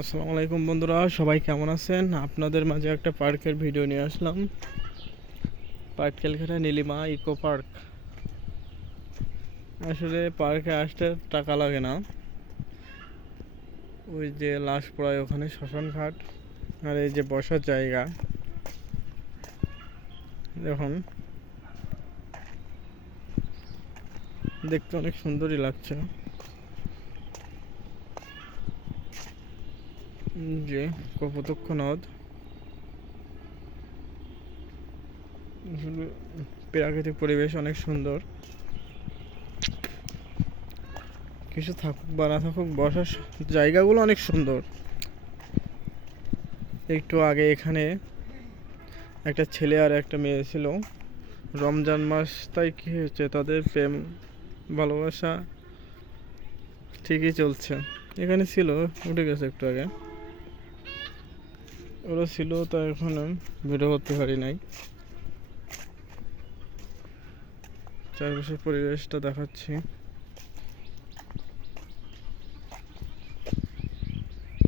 আসসালামু আলাইকুম বন্ধুরা, সবাই কেমন আছেন? আপনাদের মাঝে একটা পার্কের ভিডিও নিয়ে আসলাম। Patkelghata Nilima eco park. আসলে পার্কে আসতে টাকা লাগে না। ওই যে লাশ পড়ায় ওখানে শ্মশান ঘাট, আর এই যে বসার জায়গা দেখুন, দেখতে অনেক সুন্দরই লাগছে। যে কপোতাক্ষ নদ, আসলে প্রাকৃতিক পরিবেশ অনেক সুন্দর। কিছু থাকুক বা না থাকুক, বসার জায়গাগুলো অনেক সুন্দর। একটু আগে এখানে একটা ছেলে আর একটা মেয়ে ছিল। রমজান মাস, তাই কি হয়েছে, তাদের প্রেম ভালোবাসা ঠিকই চলছে। এখানে ছিল, উঠে গেছে একটু আগে। ওরা ছিল, তা এখন ভিডিও করতে পারি নাই। চারপাশের পরিবেশটা দেখাচ্ছি।